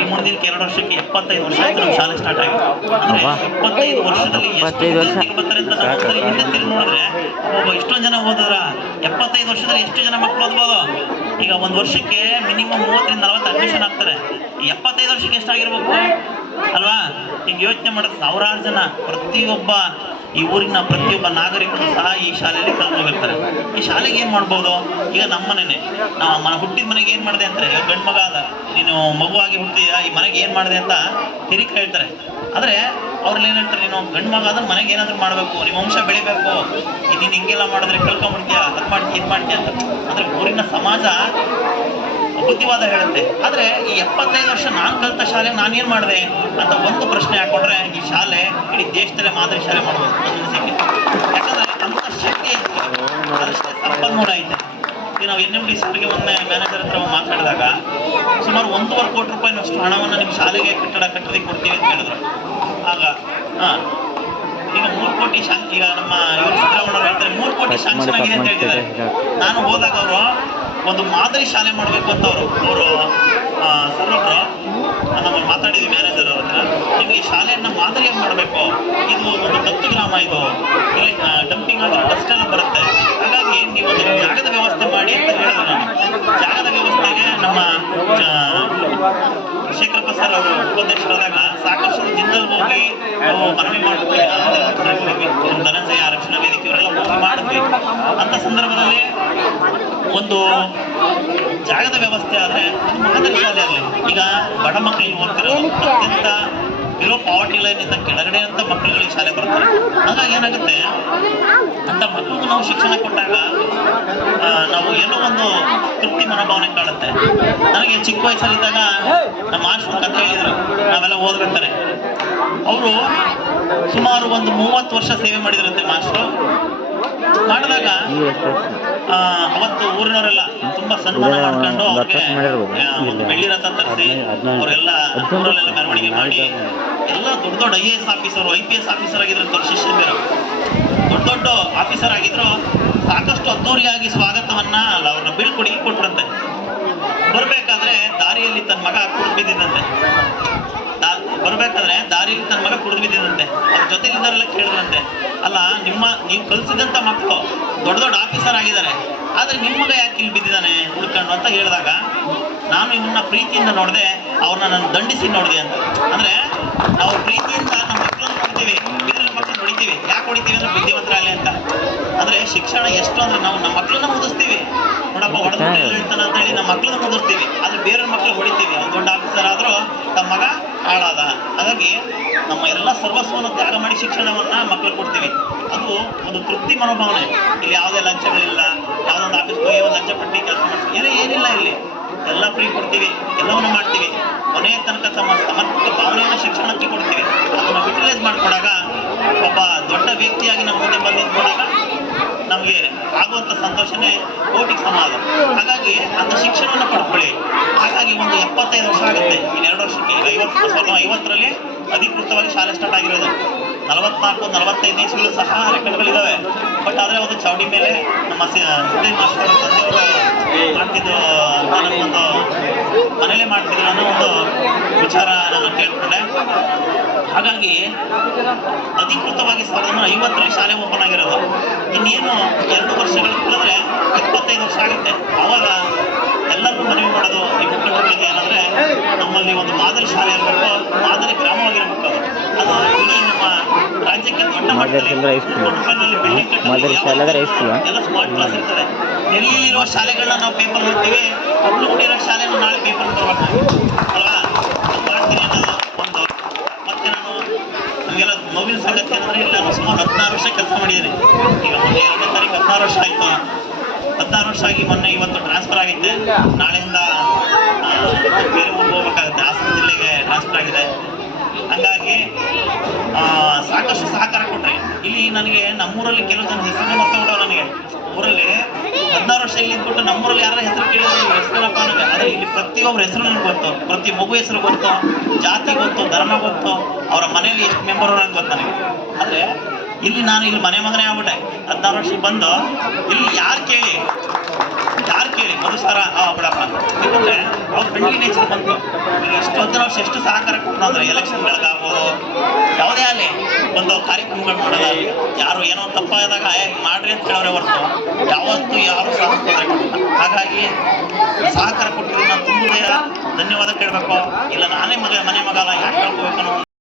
ಈ ಮುಂದಿನ ಎರಡು ವರ್ಷಕ್ಕೆ ಎಪ್ಪತ್ತೈದು ವರ್ಷ ಆಯ್ತು ನಮ್ಮ ಶಾಲೆ ಸ್ಟಾರ್ಟ್ ಆಗಿದೆ. ಅಂದ್ರೆ. ಎಪ್ಪತ್ತೈದು ವರ್ಷದಲ್ಲಿ ಎಷ್ಟು ಎಪ್ಪತ್ತೈದು ಬರ್ತಾರೆ ಅಂತ ನಾವು ಹಿಂದೆ ತಿರುಗಿ ನೋಡಿದ್ರೆ ಒಬ್ಬ ಇಷ್ಟೊಂದು ಜನ ಓದಿದ್ರ ಎಪ್ಪತ್ತೈದು ವರ್ಷದಲ್ಲಿ ಎಷ್ಟು ಜನ ಮಕ್ಕಳು ಓದ್ಬೋದು? ಈಗ ಒಂದು ವರ್ಷಕ್ಕೆ ಮಿನಿಮಮ್ ಮೂವತ್ತರಿಂದ ನಲವತ್ತು ಅಡ್ಮಿಷನ್ ಆಗ್ತಾರೆ. ಎಪ್ಪತ್ತೈದು ವರ್ಷಕ್ಕೆ ಎಷ್ಟಾಗಿರ್ಬೇಕು? ಅಲ್ವಾ? ಈಗ ಯೋಚನೆ ಮಾಡೋದು ಸಾವಿರಾರು ಜನ ಪ್ರತಿಯೊಬ್ಬ ಈ ಊರಿನ ಪ್ರತಿಯೊಬ್ಬ ನಾಗರಿಕರು ಸಹ ಈ ಶಾಲೆಯಲ್ಲಿ ಕಲ್ತು ಹೋಗಿರ್ತಾರೆ ಈ ಶಾಲೆಗೆ ಏನ್ ಮಾಡ್ಬೋದು? ಈಗ ನಮ್ಮ ನಾವು ಹುಟ್ಟಿದ ಮನೆಗೆ ಏನ್ ಮಾಡಿದೆ ಅಂದ್ರೆ ಗಂಡು ಮಗ ಅದ. ನೀನು ಮಗುವಾಗಿ ಹುಟ್ಟಿದ ಈ ಮನೆಗೆ ಏನ್ ಮಾಡಿದೆ ಅಂತ ಹಿರಿಕ ಹೇಳ್ತಾರೆ ಆದ್ರೆ ಅವ್ರಲ್ಲಿ ಏನ್ ಹೇಳ್ತಾರೆ ನೀನು? ಗಂಡು ಮಗ ಆದ್ರೆ ಮನೆಗೆ ಏನಾದ್ರು ಮಾಡ್ಬೇಕು. ನಿಮ್ಮ ವಂಶ ಬೆಳಿಬೇಕು. ನೀನ್ ಹಿಂಗೆಲ್ಲ ಮಾಡಿದ್ರೆ ಕಳ್ಕೊಂಡ್ಬಿಡ್ತೀಯ? ಅದ್ ಮಾಡ್ತೀಯ ಇದ್ ಮಾಡ್ತೀಯ ಅಂತ. ಅಂದ್ರೆ ಊರಿನ ಸಮಾಜ ಬುದ್ಧಿವಾದ ಹೇಳುತ್ತೆ. ಆದರೆ ಈ ಎಪ್ಪತ್ತೈದು ವರ್ಷ ನಾನು ಕಲಿತ ಶಾಲೆ ನಾನು ಏನ್ ಮಾಡಿದೆ ಅಂತ ಒಂದು ಪ್ರಶ್ನೆ ಹಾಕೊಂಡ್ರೆ ಈ ಶಾಲೆ ಇಡೀ ದೇಶದಲ್ಲೇ ಮಾದರಿ ಶಾಲೆ ಮಾಡ್ಬೋದು. ನನ್ನ ಯಾಕಂದ್ರೆ ಅಂತ ಶಕ್ತಿ ಅದಷ್ಟೇ ಸಂಪನ್ಮೂಲ ಐತೆ. ಈಗ ನಾವು ಎನ್ ಎಂ ಡಿ ಸರ್ಗೆ ಮೊನ್ನೆ ಮ್ಯಾನೇಜರ್ ಹತ್ರ ಮಾತಾಡಿದಾಗ ಸುಮಾರು ಒಂದೂವರೆ ಕೋಟಿ ರೂಪಾಯಿನಷ್ಟು ಹಣವನ್ನು ನಿಮ್ಮ ಶಾಲೆಗೆ ಕಟ್ಟಡ ಕಟ್ಟೋದಕ್ಕೆ ಕೊಡ್ತೀವಿ ಅಂತ ಹೇಳಿದ್ರು. ಆಗ ಹಾ ಈಗ ಮೂರು ಕೋಟಿ ಶಾಂಕ್ ಈಗ ನಮ್ಮ ಇವರು ಸಿದ್ದರಾಮಯ್ಯ ಹೇಳ್ತಾರೆ ಮೂರು ಕೋಟಿ ಶಾಂತಿ ಶಾಂಕ್ಷನ್ ಆಗಿದೆ ಅಂತ ಹೇಳ್ತಿದ್ದಾರೆ. ನಾನು ಹೋದಾಗ ಅವರು ಒಂದು ಮಾದರಿ ಶಾಲೆ ಮಾಡಬೇಕು ಅಂತ ಅವರು ಅವರು ಸರ್ವೊಬ್ರು ನಮ್ಮ ಮಾತಾಡಿದ್ವಿ ಮ್ಯಾನೇಜರ್ ಅವ್ರ ಹತ್ರ. ನಿಮಗೆ ಶಾಲೆಯನ್ನ ಮಾದರಿಯಾಗಿ ಮಾಡಬೇಕು. ಇದು ಒಂದು ದತ್ತು ಗ್ರಾಮ ಇದು. ಡಂಪಿಂಗ್ ಆಗಿರೋ ಡಸ್ಟ್ ಎಲ್ಲ ಬರುತ್ತೆ. ಹಾಗಾಗಿ ನೀವು ಒಂದು ಜಾಗದ ವ್ಯವಸ್ಥೆ ಮಾಡಿ ಅಂತ ಹೇಳಿದ್ರು ನಾನು. ಜಾಗದ ವ್ಯವಸ್ಥೆಗೆ ನಮ್ಮ ಶೇಖರಪ್ಪ ಸರ್ ಅವರು ಸಾಕಷ್ಟು ಜಿಂದಲ್ ಹೋಗಿ ನಾವು ಮನವಿ ಮಾಡಬೇಕು ಧನಂಜಯ ಆರಕ್ಷಣಾ ವೇದಿಕೆ ಇವರೆಲ್ಲ ಹೋಗಿ ಮಾಡಿದ್ವಿ ಅಂತ ಸಂದರ್ಭದಲ್ಲಿ ಒಂದು ಜಾಗದ ವ್ಯವಸ್ಥೆ ಆದ್ರೆ ಒಂದು ಮಾದರಿ ಶಾಲೆ ಆಗಲಿ ಈಗ ಬಡ ಮಕ್ಕಳಿಗೆ ಓದ್ತಿರೋದು ಅತ್ಯಂತ ಇರೋ ಪಾವರ್ಟಿ ಲೈನ್ ಇಂದ ಕೆಳಗಡೆ ಅಂತ ಶಾಲೆ ಬರ್ತಾರೆ ಹಾಗಾಗಿ ಏನಾಗುತ್ತೆ? ಅಂತ ಮಕ್ಕಳಿಗೂ ನಾವು ಶಿಕ್ಷಣ ಕೊಟ್ಟಾಗ ನಾವು ಏನೋ ಒಂದು ತೃಪ್ತಿ ಮನೋಭಾವನೆ ಕಾಣುತ್ತೆ. ನನಗೆ ಚಿಕ್ಕ ವಯಸ್ಸಲ್ಲಿದ್ದಾಗ ನಮ್ಮ ಮಾಸ್ಟರ್ ಕಥೆ ಹೇಳಿದ್ರು. ನಾವೆಲ್ಲ ಓದ್ಬೇಕಾರೆ ಅವರು ಸುಮಾರು ಒಂದು ಮೂವತ್ತು ವರ್ಷ ಸೇವೆ ಮಾಡಿದ್ರಂತೆ ಮಾಸ್ಟ್ರು. ಮಾಡಿದಾಗ ಅವತ್ತು ಊರಿನವರೆಲ್ಲ ತುಂಬಾ ಸನ್ಮಾನ ಮಾಡ್ಕೊಂಡು ಅವ್ರಿಗೆ ಬೆಳ್ಳಿ ರಥ ತರಿಸಿ. ಅವರೆಲ್ಲ. ಊರಲ್ಲೆಲ್ಲ ಮೆರವಣಿಗೆ ಮಾಡಿ. ಎಲ್ಲ ದೊಡ್ಡ ದೊಡ್ಡ I A S officer I P S officer ಆಗಿದ್ರಂತ ಅವ್ರ ಶಿಷ್ಯಂದಿರು ದೊಡ್ಡ ದೊಡ್ಡ ಆಫೀಸರ್ ಆಗಿದ್ರು ಸಾಕಷ್ಟು ಅದ್ದೂರಿಯಾಗಿ ಸ್ವಾಗತವನ್ನ ಅಲ್ಲ ಅವ್ರನ್ನ ಬೀಳ್ಕೊಡಿ ಕೊಟ್ರಂತೆ ಬರ್ಬೇಕಾದ್ರೆ ದಾರಿಯಲ್ಲಿ ತನ್ನ ಮಗ ಕುಡಿದು ಬಿದ್ದಿದ್ದಂತೆ ಬರ್ಬೇಕಾದ್ರೆ ದಾರಿಯಲ್ಲಿ ತನ್ನ ಮಗ ಕುಡಿದು ಬಿದ್ದಿದ್ದಂತೆ ಅವ್ರ ಜೊತೆಲಿದ್ದವರೆಲ್ಲ ಕೇಳಿದ್ರಂತೆ. ಅಲ್ಲ, ನಿಮ್ಮ, ನೀವು ಕಲಿಸಿದಂಥ ಮಕ್ಕಳು ದೊಡ್ಡ ದೊಡ್ಡ ಆಫೀಸರ್ ಆಗಿದ್ದಾರೆ. ಆದ್ರೆ ನಿಮ್ಮ ಮಗ ಯಾಕೆ ಇಲ್ಲಿ ಬಿದ್ದಿದ್ದಾನೆ? ಹುಡ್ಕೊಂಡು ಅಂತ ಹೇಳಿದಾಗ, ನಾನು ಇವನ್ನ ಪ್ರೀತಿಯಿಂದ ನೋಡಿದೆ, ಅವ್ರನ್ನ ನಾನು ದಂಡಿಸಿ ನೋಡಿದೆ ಅಂತ. ಅಂದ್ರೆ, ನಾವು ಪ್ರೀತಿಯಿಂದ ನಮ್ಮ ಮಕ್ಕಳನ್ನ ನೋಡ್ತೀವಿ ಬೇರೆ ಮಕ್ಕಳನ್ನ ಹೊಡಿತೀವಿ. ಯಾಕೆ ಹೊಡಿತೀವಿ ಅಂದ್ರೆ ಬುದ್ಧಿವಂತರಾಗಲಿ ಅಂತ. ಅಂದ್ರೆ ಶಿಕ್ಷಣ ಎಷ್ಟು ಅಂದ್ರೆ ನಾವು ನಮ್ಮ ಮಕ್ಕಳನ್ನ ಮುದಿಸ್ತೀವಿ ನೋಡಪ್ಪ ಹೊಡೆದ ಹೇಳ್ತಾನೆ ಅಂತ ಹೇಳಿ ನಮ್ಮ ಮಕ್ಕಳನ್ನ ಮುದಿಸ್ತೀವಿ ಆದ್ರೆ ಬೇರೆ ಮಕ್ಕಳು ಹೊಡಿತೀವಿ. ಅವ್ನು ದೊಡ್ಡ ಆಫೀಸರ್ ಆದ್ರೂ ತಮ್ಮ ಮಗ ಹಾಳಾದ. ಹಾಗಾಗಿ ನಮ್ಮ ಎಲ್ಲ ಸರ್ವಸ್ವವನ್ನು ತ್ಯಾಗ ಮಾಡಿ ಶಿಕ್ಷಣವನ್ನು ಮಕ್ಕಳು ಕೊಡ್ತೀವಿ. ಅದು ಒಂದು ತೃಪ್ತಿ ಮನೋಭಾವನೆ. ಇಲ್ಲಿ ಯಾವುದೇ ಲಂಚಗಳಿಲ್ಲ ಯಾವುದೊಂದು ಆಫೀಸ್ ಹೋಗಿ ಒಂದು ಲಂಚ ಪಟ್ಟಿ ಕೆಲಸ ಮಾಡ್ತೀವಿ. ಏನೋ ಏನಿಲ್ಲ ಇಲ್ಲಿ. ಎಲ್ಲ ಫ್ರೀ ಕೊಡ್ತೀವಿ, ಎಲ್ಲವನ್ನು ಮಾಡ್ತೀವಿ. ಕೊನೆಯ ತನಕ ತಮ್ಮ ಸಮರ್ಪಕ ಭಾವನೆಯನ್ನು ಶಿಕ್ಷಣಕ್ಕೆ ಕೊಡ್ತೀವಿ. ಅದನ್ನು ಯುಟಿಲೈಸ್ ಮಾಡ್ಕೊಂಡಾಗ ಒಬ್ಬ ದೊಡ್ಡ ವ್ಯಕ್ತಿಯಾಗಿ ನಮ್ಮ ಮುಂದೆ ಬಂದು ನಿಂತ್ಕೊಂಡಾಗ ನಮಗೆ ಆಗುವಂಥ ಸಂತೋಷನೇ ಕೋಟಿಗೆ ಸಮಾಧಾನ ಹಾಗಾಗಿ ಅಂತ ಶಿಕ್ಷಣವನ್ನು ಪಡ್ಕೊಳ್ಳಿ. ಹಾಗಾಗಿ ಒಂದು ಎಪ್ಪತ್ತೈದು ವರ್ಷ ಆಗುತ್ತೆ. ಇನ್ನು ಎರಡು ವರ್ಷಕ್ಕೆ ಐವತ್ತು ಸಾವಿರದ ಐವತ್ತರಲ್ಲಿ ಅಧಿಕೃತವಾಗಿ ಶಾಲೆ ಸ್ಟಾರ್ಟ್ ಆಗಿರೋದು. ನಲವತ್ನಾಲ್ಕು, ನಲವತ್ತೈದು ಇಸ್ವಿಗಳು ಸಹ ರೆಕಾರ್ಡ್ಗಳಿದ್ದಾವೆ. ಬಟ್ ಆದರೆ ಒಂದು ಚೌಡಿ ಮೇಲೆ ನಮ್ಮ ಒಂದು ಮನೇಲೆ ಮಾಡ್ತಿದ್ರು ಅನ್ನೋ ಒಂದು ವಿಚಾರ ನಾನು ಕೇಳ್ಕೊಂಡೆ ಹಾಗಾಗಿ ಅಧಿಕೃತವಾಗಿ ಸಾವಿರದ ಒಂಬೈನೂರ ಐವತ್ತರಲ್ಲಿ ಶಾಲೆ ಓಪನ್ ಆಗಿರೋದು. ಇನ್ನೇನು ಎರಡು ವರ್ಷಗಳು ಕಳೆದ್ರೆ ಇಪ್ಪತ್ತೈದು ವರ್ಷ ಆಗುತ್ತೆ. ಅವಾಗ ಎಲ್ಲರಿಗೂ ಮನವಿ ಮಾಡೋದು ಈ ನಮ್ಮಲ್ಲಿ ಒಂದು ಮಾದರಿ ಶಾಲೆ ಇರಬೇಕು ಮಾದರಿ ಗ್ರಾಮವಾಗಿರ್ಬೇಕು ಅದು. ಅದು ನಮ್ಮ ರಾಜ್ಯಕ್ಕೆ ದೊಡ್ಡ ಮಟ್ಟದಲ್ಲಿ ಮಾದರಿ ಶಾಲೆ? ಎಲ್ಲ ಸ್ಮಾರ್ಟ್ ಕ್ಲಾಸ್ ಇರ್ತದೆ. ಡೆಲ್ಲಿಲಿರುವ ಶಾಲೆಗಳನ್ನ ನಾವು ಪೇಪರ್ ಓದ್ತೀವಿ ಹುಡುಗಿರೋ ಶಾಲೆನ ನಾಳೆ ಪೇಪರ್ ಅಲ್ವಾ? ಅದ್ ಮಾಡ್ತೀನಿ ಅನ್ನೋದು ಒಂದು. ಮತ್ತೆ ನಾನು ನನಗೆಲ್ಲ ನೋವಿನ ಸಂಗತಿ ಅಂದ್ರೆ ಇಲ್ಲ ನಾನು ಸುಮಾರು ಹದಿನಾರು ವರ್ಷ ಕೆಲಸ ಮಾಡಿದ್ದೀನಿ. ಈಗ ಮೊನ್ನೆ ಎರಡನೇ ತಾರೀಕು ಹದಿನಾರು ವರ್ಷ ಆಯ್ತು. ಹದಿನಾರು ವರ್ಷ ಆಗಿ ಮೊನ್ನೆ ಇವತ್ತು ಟ್ರಾನ್ಸ್ಫರ್ ಆಗಿದ್ದೆ. ನಾಳೆಯಿಂದ ಬೇರೆ ಊರಿಗೆ ಹೋಗ್ಬೇಕಾಗುತ್ತೆ ಹಾಸನ ಜಿಲ್ಲೆಗೆ ಟ್ರಾನ್ಸ್ಫರ್ ಆಗಿದೆ ಹಂಗಾಗಿ ಆ, ಸಾಕಷ್ಟು ಸಹಕಾರ ಕೊಟ್ರಿ. ಇಲ್ಲಿ ನನಗೆ ನಮ್ಮೂರಲ್ಲಿ ಕೆಲವು ಜನ ಹೆಸರನ್ನೇ ಮರ್ತಬಿಟ್ಟವ್ ನನಗೆ. ಊರಲ್ಲಿ ಹದಿನಾರು ವರ್ಷ ಇಲ್ಲಿ ಇದ್ಬಿಟ್ಟು ನಮ್ಮೂರಲ್ಲಿ ಯಾರ ಹೆಸರು ಕೇಳಿದ್ರು ಹೆಸರಪ್ಪ ನನಗೆ ಅದೇ. ಇಲ್ಲಿ ಪ್ರತಿಯೊಬ್ಬರ ಹೆಸರು ನನಗೆ ಗೊತ್ತು. ಪ್ರತಿ ಮಗು ಹೆಸರು ಗೊತ್ತು. ಜಾತಿ ಗೊತ್ತು, ಧರ್ಮ ಗೊತ್ತು. ಅವರ ಮನೆಯಲ್ಲಿ ಎಷ್ಟು ಮೆಂಬರ್ ನನಗೆ ಗೊತ್ತು ನನಗೆ. ಆದ್ರೆ ಇಲ್ಲಿ ನಾನು ಇಲ್ಲಿ ಮನೆ ಮಗನೇ ಆಗ್ಬಿಟ್ಟೆ. ಹದಿನಾರು ವರ್ಷಕ್ಕೆ ಬಂದು ಇಲ್ಲಿ ಯಾರು ಕೇಳಿ? ಯಾರು ಕೇಳಿ? ಮಧುಸಾರ ಆ, ಬಿಡಪ್ಪ. ಯಾಕಂದ್ರೆ ಈಗ ಎಷ್ಟೊಂದು ವರ್ಷ ಎಷ್ಟು ಸಹಕಾರ ಕೊಟ್ಟರು ಅಂದ್ರೆ ಎಲೆಕ್ಷನ್ಗಳಿಗಾಗ್ಬೋದು ಯಾವುದೇ ಆಗಲಿ ಒಂದು ಕಾರ್ಯಕ್ರಮಗಳು ಮಾಡೋದ ಯಾರು ಏನೋ ತಪ್ಪಾದಾಗ "ಏ, ಮಾಡ್ರಿ ಅಂತ ಹೇಳೋರೆ ಹೊರತು ಯಾವತ್ತೂ ಯಾರು ಹಾಗಾಗಿ ಸಹಕಾರ ಕೊಟ್ಟಿದ್ದೀನಿ ನಾನು ತುಂಬ ಧನ್ಯವಾದ ಕೇಳಬೇಕು. ಇಲ್ಲ ನಾನೇ ಮಗ ಮನೆ ಮಗಲ್ಲ ಯಾಕೆ ಅನ್ನೋ